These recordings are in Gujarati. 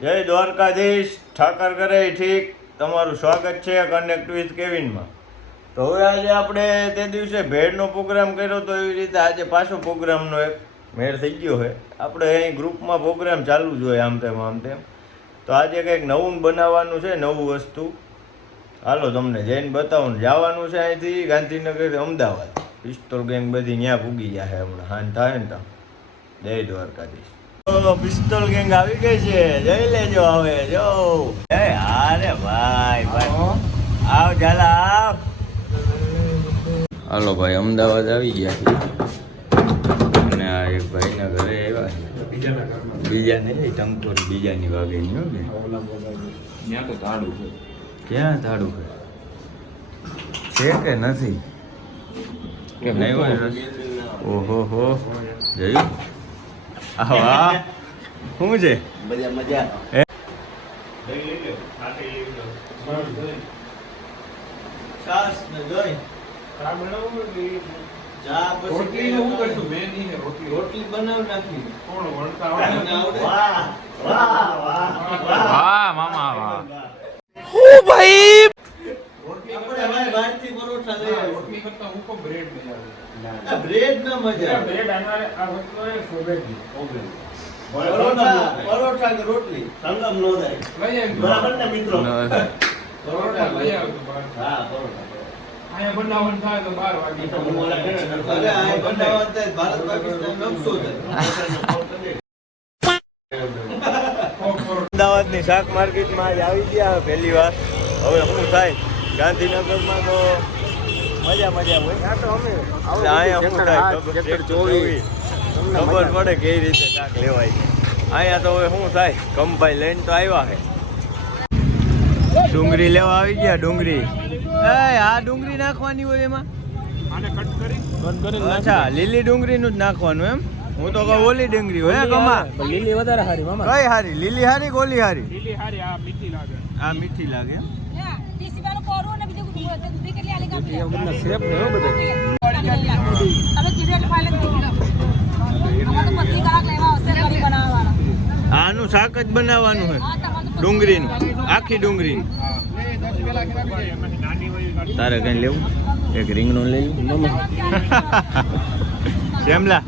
જય દ્વારકાધીશ, ઠાકર કરે ઠીક. તમારું સ્વાગત છે કનેક્ટ વિથ કેવિનમાં તો હવે આજે આપણે તે દિવસે ભેળનો પ્રોગ્રામ કર્યો તો એવી રીતે આજે પાછો પ્રોગ્રામનો એક મેળ થઈ ગયો છે. આપણે અહીં ગ્રુપમાં પ્રોગ્રામ ચાલુ જ હોય આમ તેમ આમ તેમ. તો આજે કંઈક નવું બનાવવાનું છે, નવું વસ્તુ. હાલો તમને જઈને બતાવું જવાનું છે અહીંથી ગાંધીનગર અમદાવાદ. પિસ્તોલ ગેંગ બધી ત્યાં પૂગી જાય હમણાં. હાન થાય ને ત્યાં જય દ્વારકાધીશ. પિસ્તોલ ગેંગ આવી ગઈ છે. જઈ લેજો હવે જો. અરે હારે ભાઈ ભાઈ. આવ ચાલા આવ. હાલો ભાઈ અમદાવાદ આવી ગયા છે અને આ એક ભાઈના ઘરે આવ્યા છે. બીજા નહીં ટંકોર બીજાની વાગે નહીં ત્યાં તો તાળું છે. ક્યાં તાળું છે? છે કે નથી? કેમ નહીં હોય ઓહો હો. જોયું? આ શું છે? મજા મજા. રોટલી બનાવ નાખી. કોણ વણતા? વાહ વાહ વાહ વાહ. મામા વાહ. આપણે ભાઈ બહારથી પરોઠા લઈ રોટલી કરતા હું તો બ્રેડ. આ બ્રેડ ના મજા. અમારે આ વસ્તુ એ શોભેથી. પરોઠા પરોઠા કે રોટલી. સંગમ નો થાય. બરાબર ને મિત્રો? પરોઠા લઈ આવ્યો હા પરોઠા અહીંયા બનાવવાનું થાય તો બાર વાગે. અરે આ બનાવવા થાય ભારત પાકિસ્તાન નકશો થાય. અમદાવાદની શાક માર્કેટમાં આજ આવી ગયા પહેલી વાર. હવે શું થાય? ગાંધીનગરમાં તો મજા મજા હોય. અહીંયા શું ખબર ખબર પડે કઈ રીતે શાક લેવાય છે. અહીંયા તો હવે શું થાય? કંપાઈ લઈને તો આવ્યા છે. ડુંગળી લેવા આવી ગયા ડુંગળી. એ આ ડુંગળી નાખવાની હોય એમાં? આને કટ કરી અચ્છા લીલી ડુંગળીનું જ નાખવાનું એમ? હું તો કહું ઓલી ડુંગળી હોય હે કમા? લીલી વધારે હારી મામા. કઈ હારી? લીલી હારી કે ઓલી હારી? લીલી હારી આ મીઠી લાગે. આ મીઠી લાગે એમ? આનું શાક જ બનાવવાનું છે ડુંગળી ડુંગળીનું. આખી ડુંગળી. તારે કઈ લેવું? એક રીંગણું લઈ લે. શેમલા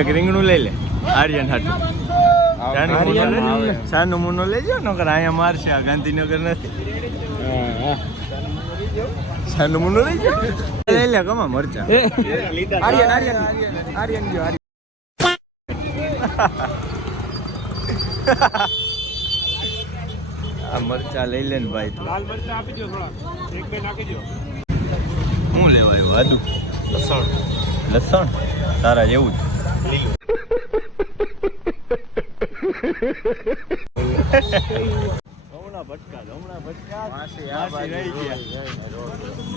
એક રીંગણું લઈ લે. આર્યન હાટું. સાનું મુનો લેજો નકર અહીંયા મારશે આ ગાંધીનગર નથી. સાનું મુનો લઈ જા લઈ લે કમા મરચા આર્યન આર્યન આર્યન જો આર્યન આ મરચા લઈ લે ને ભાઈ લાલ મરચા આપી દો થોડા એક બે નાખી દો શું લેવાયું આદુ લસણ લસણ તારા જેવું જ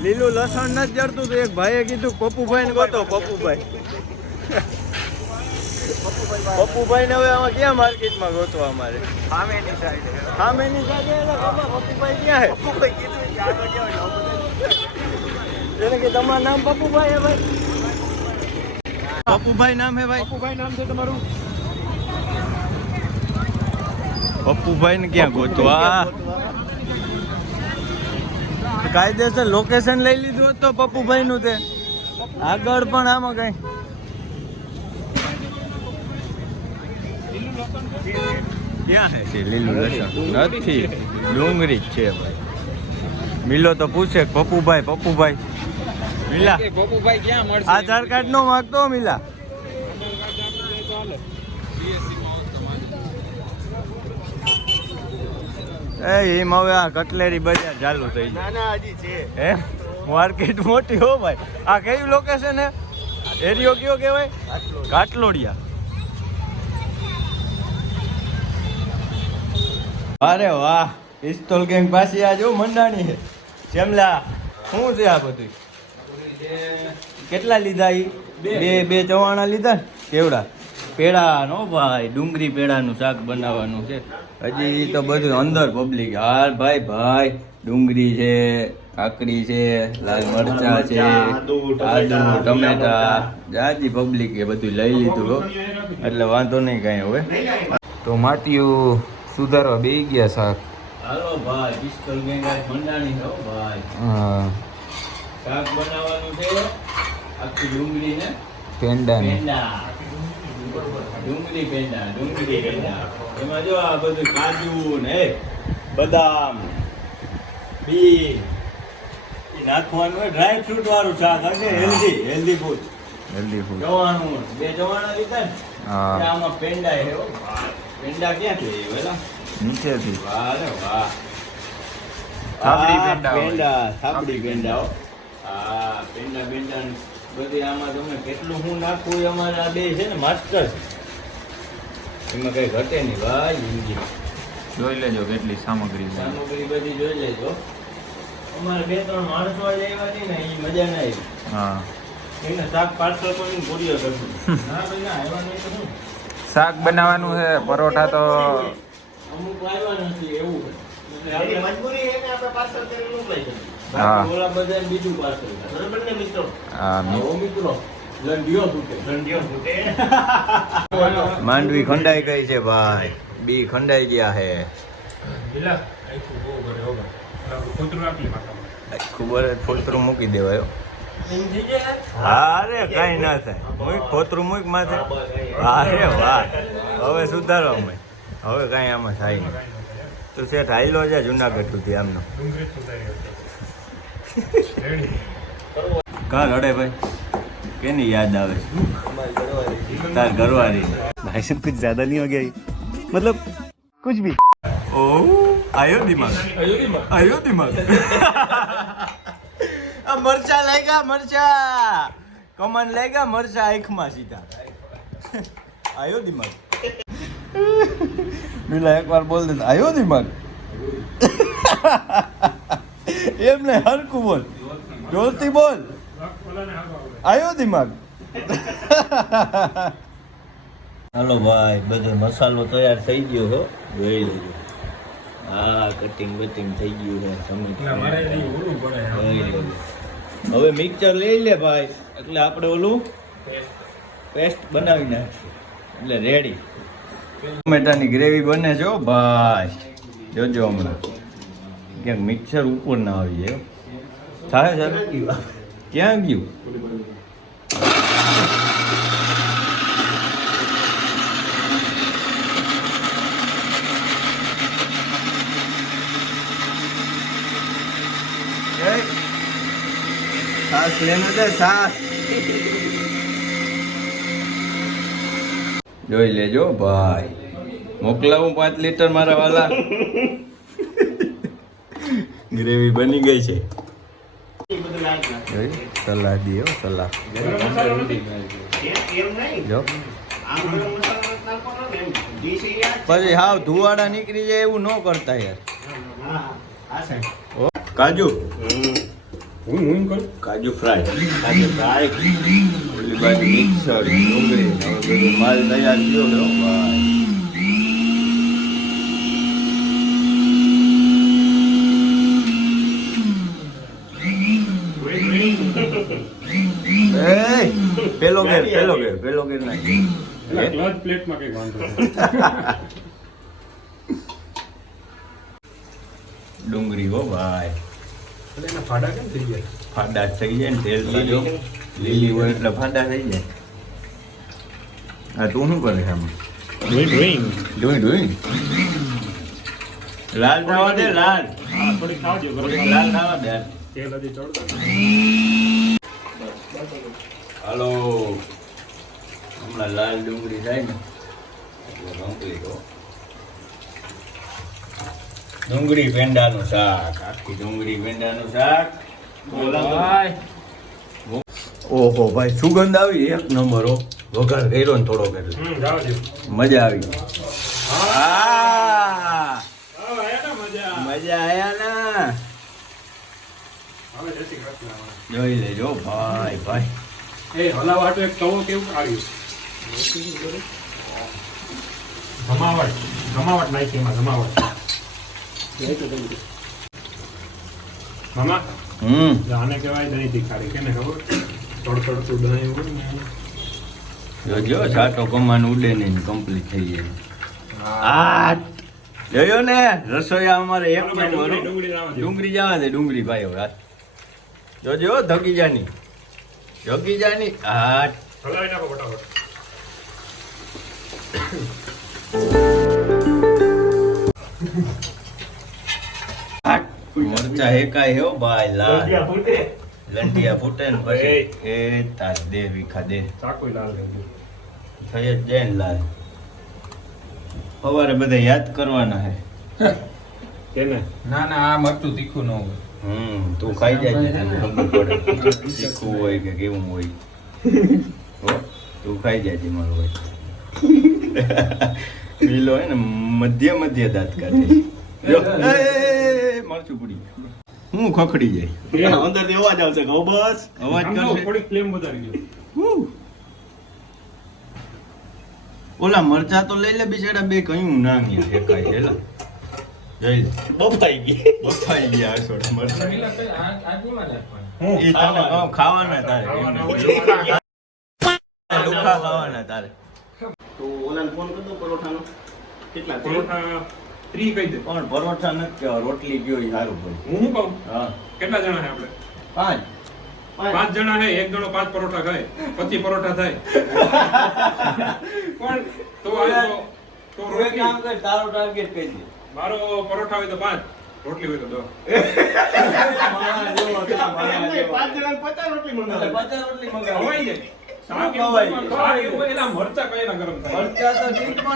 લીલું લસણ નથી જડતું તો એક ભાઈએ કીધું પપ્પુભાઈ ને ગોતો પપ્પુભાઈ. પપ્પુભાઈ ને હવે આમાં ક્યાં માર્કેટમાં ગોતવા અમારે? સામેની સાઈડે સામેની સાઈડે પપ્પુભાઈ ક્યાં હે પપ્પુભાઈ કીધું કે આગળ જાઓ, જાઓ બધા. જેને કે તમારું નામ પપ્પુભાઈ હે ભાઈ? પપ્પુભાઈ નામ હે ભાઈ? પપ્પુભાઈ નામ છે તમારું? પપ્પુભાઈ ને ક્યાં ગોતવા? કાયદેસર લોકેશન લઈ લીધું હતું તો પપ્પુભાઈ નું તે. આગળ પણ આમાં કઈ. ક્યાં હે છે? લીલું લસણ. નથી. ડુંગળી જ છે ભાઈ. મિલો તો પૂછે પપ્પુભાઈ પપ્પુભાઈ. મિલા. પપ્પુભાઈ ક્યાં મળશે? આધાર કાર્ડ નો માગતો મિલા. એ એમ હવે આ કટલેરી બજાર ચાલુ થઈ જાય નાના હજી છે. હે? માર્કેટ મોટી હો ભાઈ. આ કયું લોકેશન હે? એરિયો કયો કહેવાય? કાટલોડિયા. અરે વાહ પિસ્તોલ ગેંગ પાછી આ જો મંડાણી છે. શેમલા શું છે આ બધું કેટલા લીધા ઈ? બે. બે ચવાણા લીધા? કેવડા? પેડા નો ભાઈ ડુંગળી પેડાનું શાક બનાવવાનું છે. હજી તો બધું અંદર પબ્લિક હાલ ભાઈ ભાઈ ડુંગળી છે કાકડી છે લાલ મરચા છે આદુ ટમેટા જાજી પબ્લિકે બધું લઈ લીધું હો. એટલે વાંધો નહીં કાંઈ હવે. તો માટીયું સુધારવા બે ગયા શાક. હાલો ભાઈ પિસ્તોલ ગેંગા મંડાણી હો ભાઈ. હા. શાક બનાવવાનું છે. આખી ડુંગળીને પેંડાની. પેંડા. ડુંગળી પેંડા ડુંગળી પેંડા એમાં જો આ બધું કાજુ ને બદામ બી નાખવાનું હોય ડ્રાય ફ્રૂટ વાળું શાક હશે? Healthy healthy food healthy food જવાનું બે જવાના લીધા ને. આમાં પેંડા હે. પેંડા ક્યાંથી વેલા નીચેથી. વાહ રે વાહ. થાબડી પેંડા થાબડી પેંડા હા. પેંડા. પેંડા બધી આમાં તમે કેટલું હું નાખું એ અમારે આ બે છે ને માસ્ટર. એમાં કઈ ઘટે નહીં ભાઈ જિંદગી જોઈ લેજો કેટલી સામગ્રી સામગ્રી બધી જોઈ લેજો. અમારે બે ત્રણ માણસો લેવા આવ્યા હતી ને એ મજા ના આવી. હા. એને શાક પાર્સલ પણ પૂરીઓ કરશું. ના ભાઈ ના આવ્યા નહીં તો શાક બનાવવાનું છે પરોઠા તો અમુક આવ્યા નથી એવું મજબૂરી છે કે આપણે પાર્સલ કરીને મોકલાઈ શકીએ? હા. બાકી ઓલા બધાને બીજું પાર્સલ બરોબર ને મિત્રો? હા મિત્રો લંડિયો ફૂટે લંડિયો ફૂટે માંડવી ખંડાઈ ગઈ છે ભાઈ. બી ખંડાઈ ગયા હે. ખબર જ ફોતરું મૂકી દેવાયો હા. અરે કઈ ના થાય. મૂક ફોતરું મૂક માથે. અરે વાહ. હવે સુધારો અમે. હવે કઈ આમાં થાય નહીં. તું શેઠ હાઈલો છે જુનાગઢ સુધી આમનો. ડુંગળી સુધારી રેડી કા લડે ભાઈ કેની યાદ આવે છે તાર ઘરવાળી भाई साहब कुछ ज्यादा नहीं हो गया ये? मतलब कुछ भी ઓ આયો દિમાગ આયો દિમાગ આ મરચા લાગ્યા મરચા કમન લાગ્યા મરચા આંખમાં સીધા આયો દિમાગ પેલા એકવાર બોલ દે આયો દિમાગ એમ ને હરકું બોલ. જોરથી બોલ. આવ્યો દિમાગ. હાલો ભાઈ બધો મસાલો તૈયાર થઈ ગયો હો. જોઈ લેજો. હા કટિંગ બટિંગ થઈ ગયું છે. એટલે મારે સમજ એ ઓલું પડે. જોઈ લેજો. હવે મિક્સર લઈ લે ભાઈ. એટલે આપણે ઓલું પેસ્ટ બનાવી નાખીએ. એટલે રેડી ટમેટાની ગ્રેવી બને છો ભાઈ. જોજો હમણાં. ક્યાંક મિક્સર ઉપર ના આવી જાય. થાય સર ક્યાં ગયું? સાસ લેને દે સાસ જોઈ લેજો ભાઈ. મોકલાવું પાંચ લીટર મારા વાલા? ગ્રેવી બની ગઈ છે. સલાહ દીયો સલાહ. જો. પછી હાવ ધુવાડા નીકળી જાય એવું ન કરતા યાર. ઓ, કાજુ? હું હું કરું? કાજુ ફ્રાય. કાજુ ફ્રાય ઓલી બાજુ મિક્સર ડુંગળી હવે બધું માલ તૈયાર થયો ભાઈ. પેલો ગેર પેલો ગેર પેલો ગેર ડુંગળી હો ભાઈ ફાડા થઈ જાય ને તેલ લાજો લીલી હોય એટલે ફાડા થઈ જાય હા તું શું કરે આમ ડુઈ ડુઈ ડુઈ ડુઈ લાલ ખાવા દે લાલ લાલ થવા દે તેલ હજી ચડતા હાલો. હમણાં લાલ ડુંગળી થાય ને એટલે complete હો. ડુંગળી પેંડાનું શાક આખી ડુંગળી પેંડાનું શાક. ઓહો ભાઈ સુગંધ આવી એક નંબર. હો વઘાર કર્યો ને જાવ દો. મજા આવી. આ આયા ને મજા. મજા જોઈ લેજો ભાઈ ભાઈ. એ હલાવાટો એક તવો કેવું આવ્યું જમાવટ જમાવટ નાખી એમાં જમાવટ. મામા હમ. આને કહેવાય દહીં તીખારી કેને ખબર? તડતડતું દહીં હોય ને જોજો સાતો કમાન ઉડે ને કમ્પ્લીટ થઈ જાય. આઠ જોયો ને? રસોઈયા અમારે એક ડુંગળી, જવા દે. ડુંગળી ભાઈ હવે. જોજો ધગી જાની ધગી જાની હા હલાવી નાખો ફટાફટ. મરચા હેકાય હો ભાઈ લાલ. લંટિયા ફૂટે. ને પછી એ. તાર દે વિખા દે. ચાકુ લાલ થઈ થઈ જ જાય ને લાલ. સવારે બધા યાદ કરવાના હે. કેને? ના ના આ મરચું તીખું ન હોય. હમ તું ખાઈ જાય છે તને ખબર પડે. તીખું હોય કે કેવું હોય. તું ખાઈ જાય છે મારો ભાઈ. લીલો હોય ને મધ્ય મધ્ય દાંત કાઢે જો મરચું પડી હું ખખડી જાય. અંદરથી અવાજ આવશે કહો બસ અવાજ કરશે. થોડીક ફ્લેમ વધારી ગયો. ઓલા મરચા તો લઈ લે બિચારા બે કયું ના ગયા ફેંકાય હેલા. જઈ લે. બફાઈ ગઈ. બફાઈ ગયા હશો મરચા મિલા કઈ આ આ કેમાં એ તને કહું ખાવાના તારે. ખાવાના. એમને. હોય. લુખા ખાવાના તારે. તો ઓલાને ફોન કરી દો પરોઠાનો. કેટલા? પરોઠા ત્રી કહી દે. પણ પરોઠા નથી કહેવા રોટલી ગયો એ સારું પડે હું શું કહું? હા. કેટલા જણા છે આપણે? પાંચ. પાંચ જણા છે એક જણો પાંચ પરોઠા ખાય પછી પરોઠા થાય. પણ તો આ તો રોટલી કામ કર તારો ટાર્ગેટ કહી દે. મારો પરોઠા હોય તો પાંચ. રોટલી હોય તો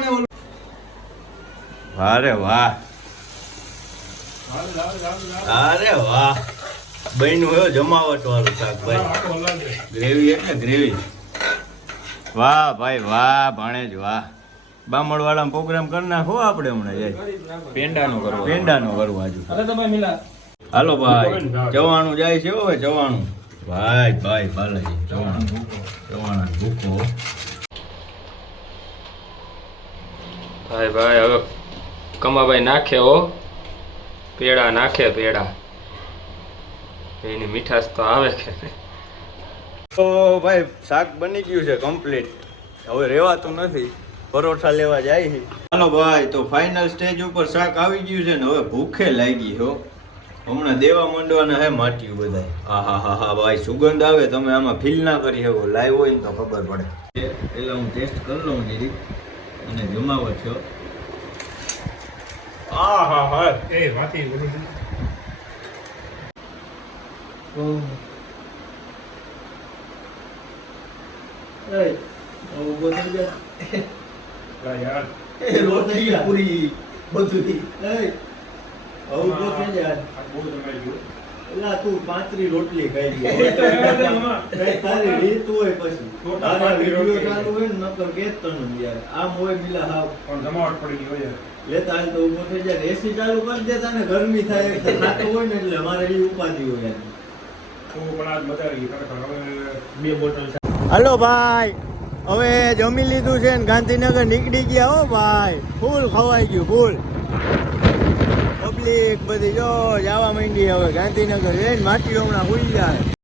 એવું વાહ. અરે વાહ. બન્યું જમાવટ વાળું શાક ભાઈ. આખો હલાવી દે. ગ્રેવી એટલે ગ્રેવી. વાહ ભાઈ વાહ, ભાણેજ વાહ. બામણ વાળા પ્રોગ્રામ કરી નાખો આપણે હમણાં જાય. પેંડાનો કરવું. પેંડાનો કરવો આજુ. હાલો ભાઈ જવાનું જાય છે હવે જવાનું. ભાઈ ભાઈ ભલે ચવાણું જવાના ભૂખો. ભાઈ ભાઈ હવે કમાભાઈ નાખે હો. પેડા નાખે પેડા. એની મીઠાશ તો આવે કે તો ભાઈ શાક બની ગયું છે કમ્પ્લીટ હવે રહેવાતું નથી. પરોઠા લેવા જાય ચાલો હાલો ભાઈ તો ફાઇનલ સ્ટેજ ઉપર શાક આવી ગયું છે ને હવે ભૂખે લાગી હો. હમણાં દેવા માંડવાના હે માટ્યું બધા હા હા હા હા ભાઈ સુગંધ આવે તમે આમાં ફીલ ના કરી શકો. લાઈવ હોય ને તો ખબર પડે. એટલે હું ટેસ્ટ કરી લઉં જરી અને જમાવો છો આ હા હા. એ વાથી બધું છે. લા યાર રોટલી પૂરી બધું આ બહુ જમાઈ ગયું એલા તું પાંત્રી રોટલી ખાઈ એ તો રહેવા દે મામા. કઈ તારી રીત હોય પછી તારા વીડિયો ચાલુ હોય ને નકર કે તને યાર આમ હોય મિલા હાવ પણ જમાવટ પડી યાર. લેતા હાલ તો થઈ જાય એસી ચાલુ કરી દેતા ને ગરમી થાય હોય ને એટલે અમારે એ ઉપાધિ હોય યાર તો પણ આજ મજા આવી ખરેખર હવે બે બોટલ હાલો ભાઈ હવે જમી લીધું છે ને ગાંધીનગર નીકળી ગયા હો ભાઈ. ફૂલ ખવાઈ ગયું, ફૂલ. પબ્લિક બધી જો જવા માંડી હવે ગાંધીનગર. જઈને માટી હમણાં ઉઈ જાય.